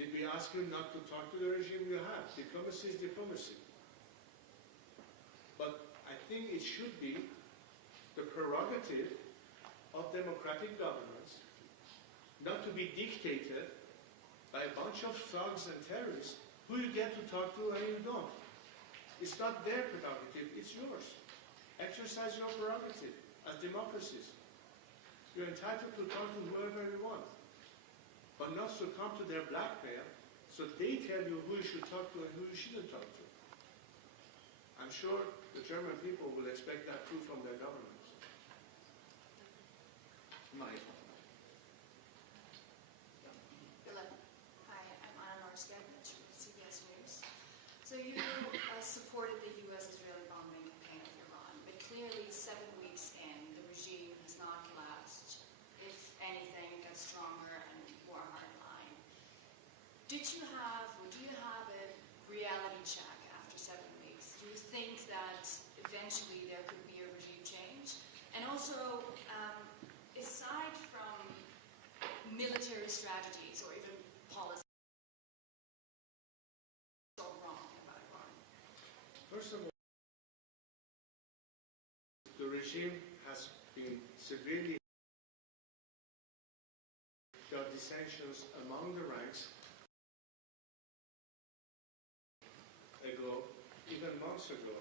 Did we ask you not to talk to the regime? You have. Diplomacy is diplomacy. But I think it should be the prerogative of democratic governments not to be dictated by a bunch of thugs and terrorists who you get to talk to and you don't. It's not their prerogative, it's yours. Exercise your prerogative as democracies. You're entitled to talk to whoever you want, but not succumb to their blackmail so they tell you who you should talk to and who you shouldn't talk to. I'm sure the German people will expect that too from their governments. Mike. Hi, I'm Anna Norskevich with CBS News. So you supported the U.S.-Israeli bombing campaign of Iran, but clearly 7 weeks in, the regime has not collapsed. If anything, got stronger and more hardline. Did you have, or do you have a reality check after 7 weeks? Do you think that eventually there could be a regime change? And also, aside from military strategies or even policies, so wrong about Iran? First of all, the regime has been severely. There are dissensions among the ranks ago, even months ago.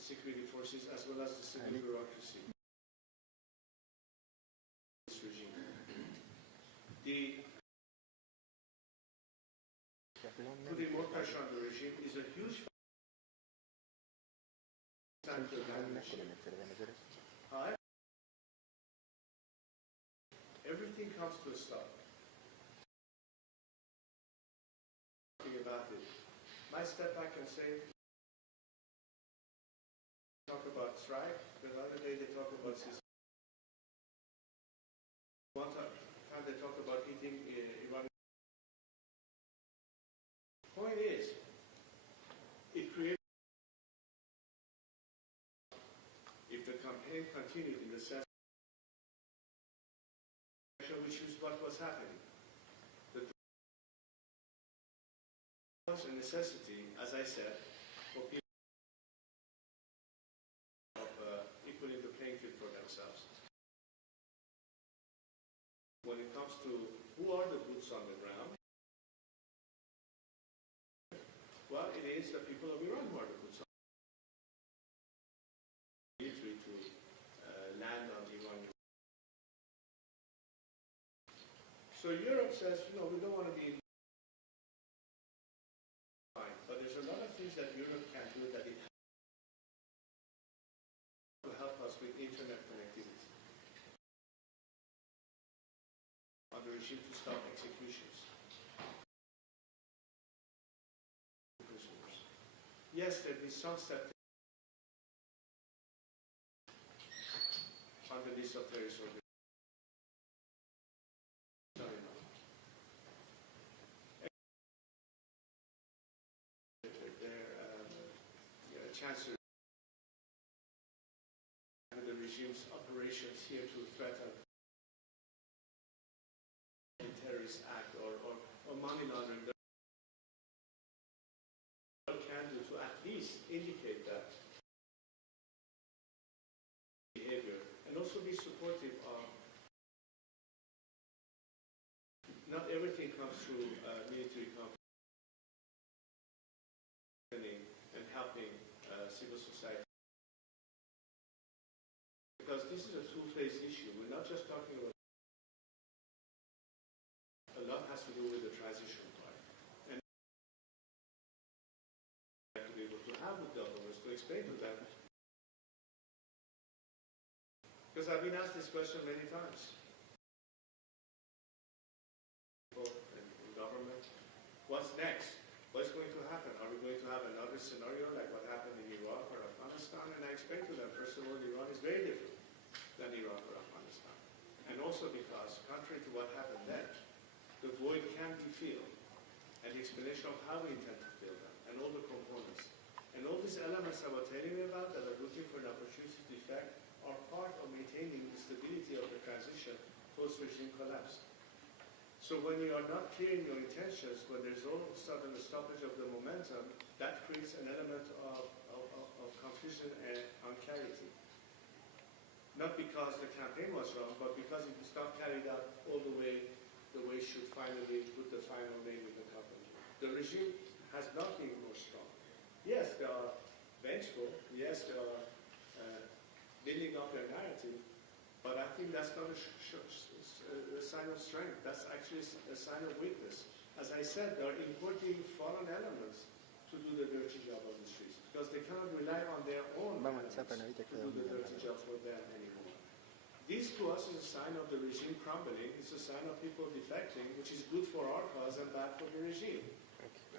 Security forces as well as the civil bureaucracy. This regime. Putting more pressure on the regime is a huge factor. However, everything comes to a stop. Think about it. Might step back and say, talk about strike, the other day they talk about ceasefire. One time they talk about hitting Iran. Point is, it creates, if the campaign continued in the sense which is what was happening, that there was a necessity, as I said, for people equaling the playing field for themselves. When it comes to who are the boots on the ground, well, it is the people of Iran who are the boots on the ground. Military to land on Iran. So Europe says, you know, we don't want to be fine, but there's a lot of things that Europe can do that it will help us with internet connectivity. On the regime to stop executions. Yes, there will be some steps on the list of terrorist organizations. Chancellor and the regime's operations here to threaten a terrorist act or money laundering. What can do to at least indicate that behavior and also be supportive of. Not everything comes through military company and helping civil society. Because this is a two-phase issue. We're not just talking about. A lot has to do with the transition part. And we have to be able to have with governments to explain to them. Because I've been asked this question many times. In government, what's next? What's going to happen? Are we going to have another scenario like what happened in Iraq or Afghanistan? And I explained to them, first of all, Iran is very different than Iraq or Afghanistan. And also because, contrary to what happened then, the void can be filled. And the explanation of how we intend to fill them, and all the components. And all these elements I was telling you about that are looking for an opportunity to effect maintaining the stability of the transition post-regime collapse. So when you are not clear in your intentions, when there's all of a sudden a stoppage of the momentum, that creates an element of confusion and unclarity. Not because the campaign was wrong, but because it was not carried out all the way it should finally put the final name in the coffin. The regime has not been more strong. Yes, they are vengeful. Yes, they are building up their narrative. But I think that's not a sign of strength. That's actually a sign of weakness. As I said, they are importing foreign elements to do the dirty job of the streets because they cannot rely on their own elements to do the dirty job for them anymore. This to us is a sign of the regime crumbling. It's a sign of people defecting, which is good for our cause and bad for the regime.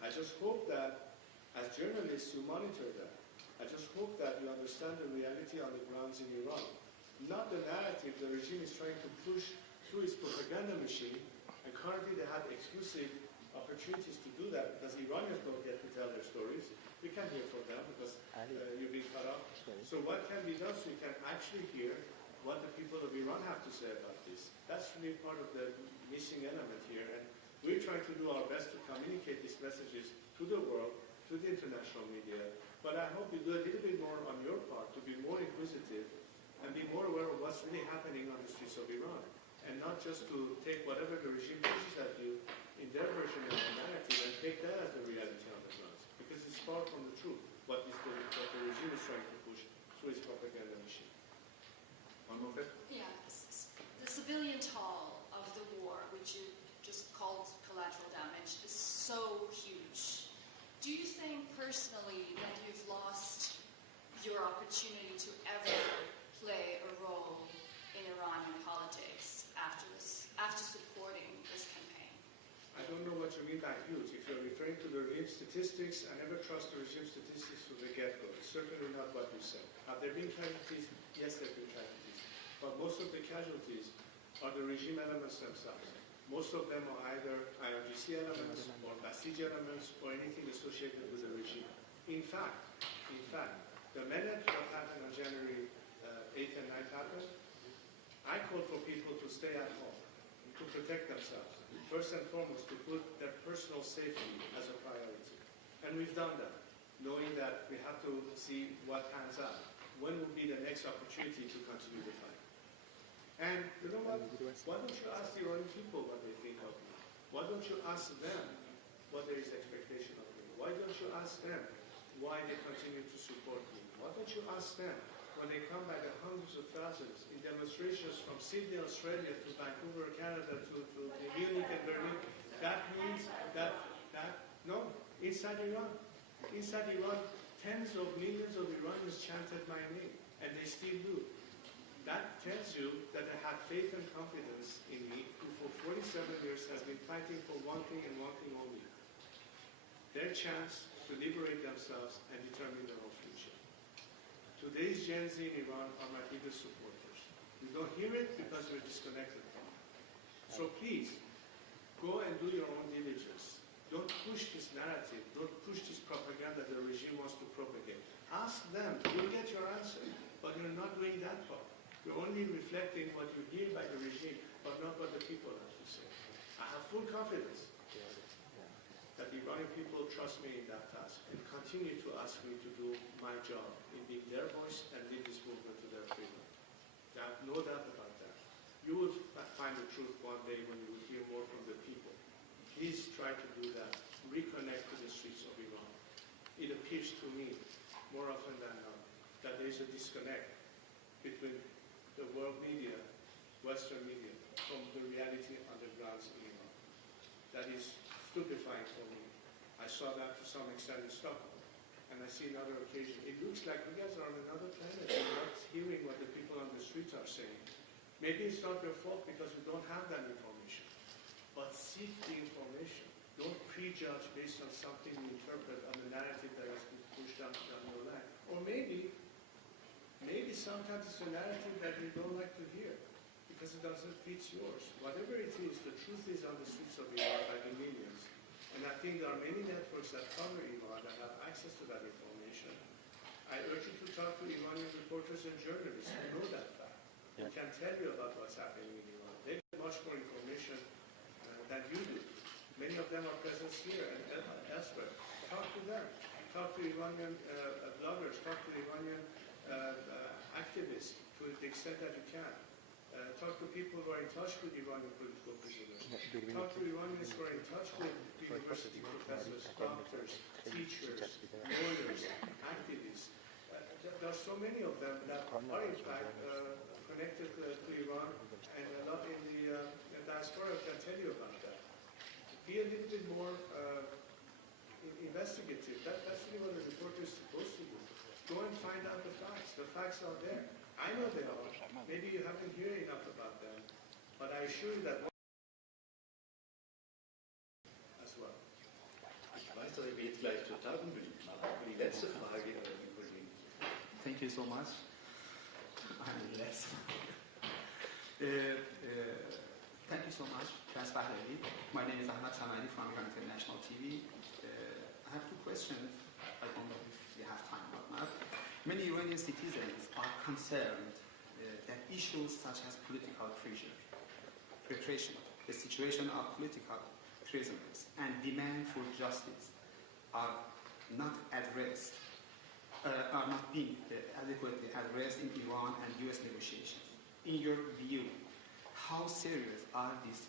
I just hope that as journalists you monitor that. I just hope that you understand the reality on the grounds in Iran. Not the narrative the regime is trying to push through its propaganda machine, and currently they have exclusive opportunities to do that because Iranians don't get to tell their stories. We can't hear from them because you've been cut off. So what can be done so we can actually hear what the people of Iran have to say about this? That's really part of the missing element here, and we're trying to do our best to communicate these messages to the world, to the international media, but I hope you do a little bit more on your part to be more inquisitive and be more aware of what's really happening on the streets of Iran, and not just to take whatever the regime pushes at you in their version of the narrative and take that as the reality on the ground, because it's far from the truth what the regime is trying to push through its propaganda machine. One more bit? Yeah, the civilian toll of the war, which you just called collateral damage, is so huge. Do you think personally that you've lost your opportunity to ever play a role in Iranian politics after supporting this campaign? I don't know what you mean by huge. If you're referring to the regime statistics, I never trust the regime statistics from the get-go. It's certainly not what you said. Have there been casualties? Yes, there have been casualties. But most of the casualties are the regime elements themselves. Most of them are either IRGC elements or Basij elements or anything associated with the regime. In fact, the minute what happened on January 8th and 9th happened, I called for people to stay at home, to protect themselves. First and foremost, to put their personal safety as a priority. And we've done that, knowing that we have to see what pans out. When will be the next opportunity to continue the fight? And you know what? Why don't you ask the Iranian people what they think of you? Why don't you ask them what there is expectation of you? Why don't you ask them why they continue to support you? Why don't you ask them when they come by the hundreds of thousands in demonstrations from Sydney, Australia to Vancouver, Canada to Munich and Berlin? That means that no, inside Iran, tens of millions of Iranians chanted my name, and they still do. That tells you that they have faith and confidence in me, who for 47 years has been fighting for one thing and one thing only: their chance to liberate themselves and determine their own future. Today's Gen Z in Iran are my biggest supporters. We don't hear it because we're disconnected from it. So please, go and do your own diligence. Don't push this narrative. Don't push this propaganda the regime wants to propagate. Ask them. You'll get your answer. But you're not doing that part. You're only reflecting what you hear by the regime, but not what the people have to say. I have full confidence that the Iranian people trust me in that task and continue to ask me to do my job in being their voice and lead this movement to their freedom. I have no doubt about that. You will find the truth one day when you will hear more from the people. Please try to do that. Reconnect to the streets of Iran. It appears to me, more often than not, that there is a disconnect between the world media, Western media, from the reality on the grounds in Iran. That is stupefying for me. I saw that to some extent in Stockholm, and I see another occasion. It looks like you guys are on another planet. You're not hearing what the people on the streets are saying. Maybe it's not your fault because you don't have that information. But seek the information. Don't prejudge based on something you interpret on the narrative that has been pushed down your line. Or maybe sometimes it's a narrative that you don't like to hear because it doesn't fit yours. Whatever it is, the truth is on the streets of Iran by the millions. And I think there are many networks that cover Iran that have access to that information. I urge you to talk to Iranian reporters and journalists who know that fact. who can tell you about what's happening in Iran. They get much more information than you do. Many of them are present here and elsewhere. Talk to them. Talk to Iranian bloggers. Talk to Iranian activists to the extent that you can. Talk to people who are in touch with Iranian political prisoners. Talk to Iranians who are in touch with university professors, doctors, teachers, lawyers, activists. There are so many of them that are in fact connected to Iran, and a lot in the diaspora can tell you about that. Be a little bit more investigative. That's really what a reporter is supposed to do. Go and find out the facts. The facts are there. I know they are. Maybe you haven't heard enough about them, but I assure you that as well. Ich weiß, dass ich mich jetzt gleich total unbeliebt mache. Aber die letzte Frage, die Kollegin. Thank you so much. Thank you so much, Prince Pahlavi. My name is Ahmad Samani from Iran International TV. I have two questions. I don't know if you have time or not. Many Iranian citizens are concerned that issues such as political repression, the situation of political prisoners, and demand for justice are not addressed, are not being adequately addressed in Iran and U.S. negotiations. In your view, how serious are these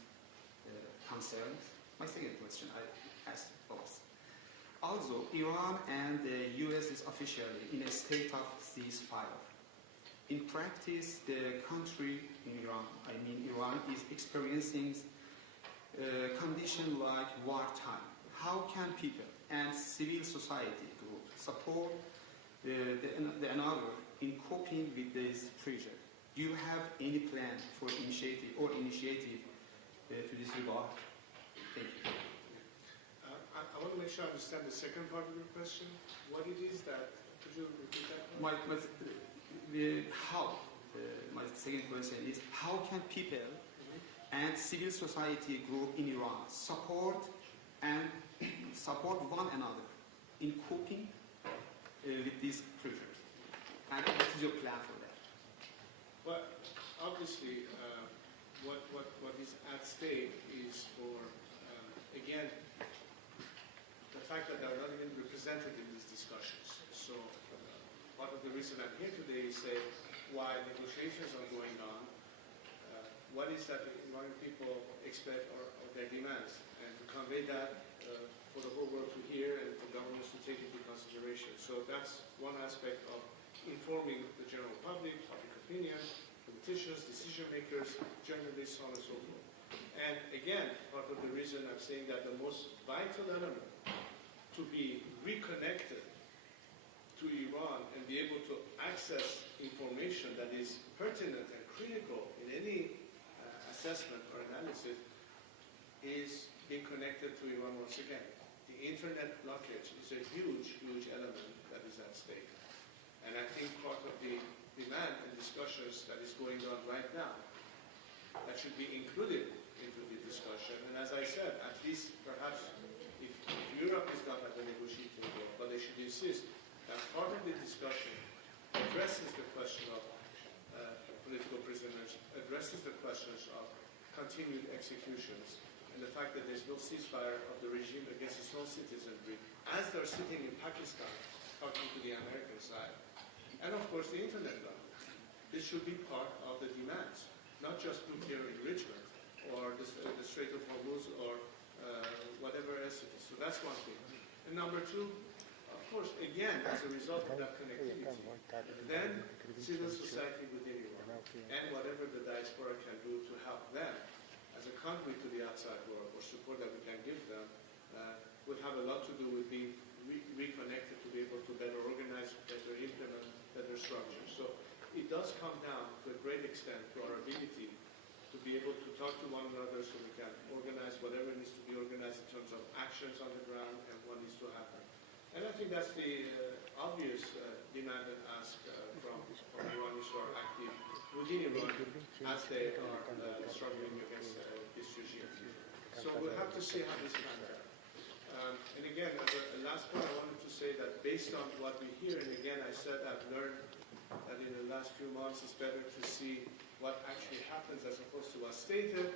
concerns? My second question, I ask both. Also, Iran and the U.S. is officially in a state of ceasefire. In practice, the country in Iran is experiencing conditions like wartime. How can people and civil society groups support the another in coping with this pressure? Do you have any plan for initiative to this regard? Thank you. I want to make sure I understand the second part of your question. What it is that, could you repeat that? My second question is, how can people and civil society group in Iran support one another in coping with these pressures? And what is your plan for that? Well, obviously, what is at stake is for, again, the fact that they are not even represented in these discussions. So part of the reason I'm here today is say why negotiations are going on, what is that the Iranian people expect or their demands, and to convey that for the whole world to hear and for governments to take into consideration. So that's one aspect of informing the general public, public opinion, politicians, decision makers, journalists, so on and so forth. And again, part of the reason I'm saying that the most vital element to be reconnected to Iran and be able to access information that is pertinent and critical in any assessment or analysis is being connected to Iran once again. The internet blockage is a huge, huge element that is at stake. And I think part of the demand and discussions that is going on right now that should be included into the discussion. And as I said, at least perhaps if Europe is not at the negotiating table, but they should insist that part of the discussion addresses the question of political prisoners, addresses the questions of continued executions, and the fact that there's no ceasefire of the regime against its own citizenry, as they're sitting in Pakistan talking to the American side. And of course the internet law. This should be part of the demands, not just nuclear enrichment or the Strait of Hormuz or whatever else it is. So that's one thing. And number two, of course, again, as a result of that connectivity, then civil society within Iran and whatever the diaspora can do to help them as a conduit to the outside world or support that we can give them will have a lot to do with being reconnected to be able to better organize, better implement, better structures. So it does come down to a great extent to our ability to be able to talk to one another so we can organize whatever needs to be organized in terms of actions on the ground and what needs to happen. And I think that's the obvious demand and ask from Iranians who are active within Iran as they are struggling against this regime. So we'll have to see how this pans out. And again, as a last point, I wanted to say that based on what we hear, and again, I said I've learned that in the last few months it's better to see what actually happens as opposed to what's stated.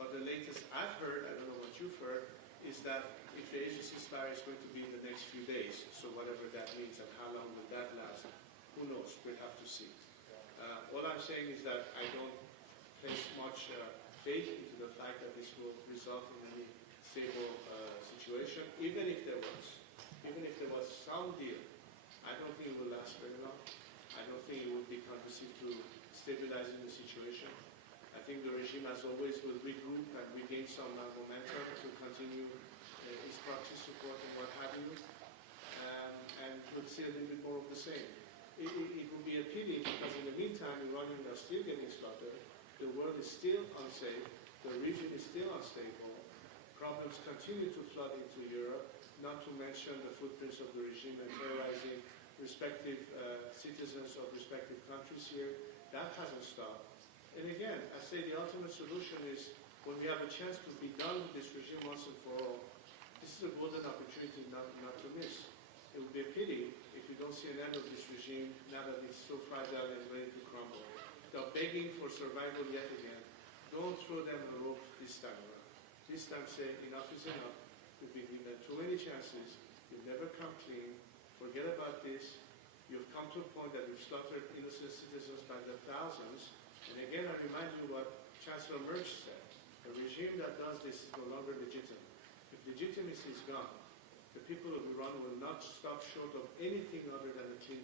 But the latest I've heard, I don't know what you've heard, is that if there is a ceasefire, it's going to be in the next few days. So whatever that means and how long will that last, who knows? We'll have to see. All I'm saying is that I don't place much faith into the fact that this will result in any stable situation, even if there was some deal. I don't think it will last very long. I don't think it will be conducive to stabilizing the situation. I think the regime, as always, will regroup and regain some momentum to continue its proxy support and what have you, and we'll see a little bit more of the same. It will be a pity because in the meantime, Iranians are still getting slaughtered. The world is still unsafe. The region is still unstable. Problems continue to flood into Europe, not to mention the footprints of the regime and terrorizing respective citizens of respective countries here. That hasn't stopped. And again, I say the ultimate solution is when we have a chance to be done with this regime once and for all, this is a golden opportunity not to miss. It would be a pity if we don't see an end of this regime now that it's so fragile and ready to crumble. They're begging for survival yet again. Don't throw them the rope this time around. This time say enough is enough. We've been given too many chances. You've never come clean. Forget about this. You've come to a point that you've slaughtered innocent citizens by the thousands. And again, I remind you what Chancellor Merz said. A regime that does this is no longer legitimate. If legitimacy is gone, the people of Iran will not stop short of anything other than a clean